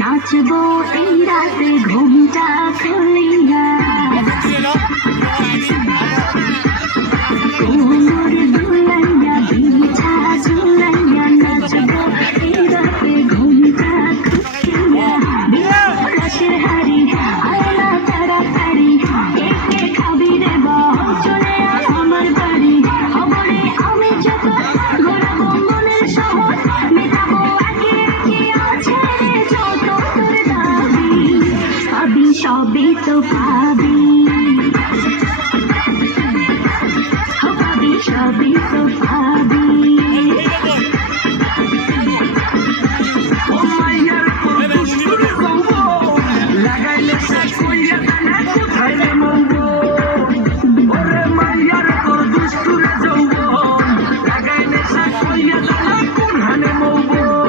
নাচবো এই রাতে ঘুমটা খুলিয়া কোমর দুলাইয়া বিছা ঝুলাইয়া নাচবো এই রাতে ঘুমটা খুলিয়া বিরাসের হাড়ি আয়না তাড়াতাড়ি কে খাবি রে বল চলে আয় আমার বাড়ি খবরে আমি যত ঘোরাবো মনের শহর মেটাবো একে একে আছে রে যত তোর দাবি পাবি সবই তো পাবি পাবি সবই তো পাবি লাগাইলে শেষ কইয়া কানা কোথায় রে মঙ্গল ওরে মাইয়ার তোর দুষ্টুরে যৌবন লাগাইলে শেষ কইয়া কানা কোনহানে মঙ্গল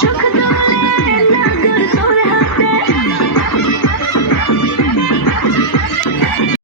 সুখ তোলে নগর তোর হাতে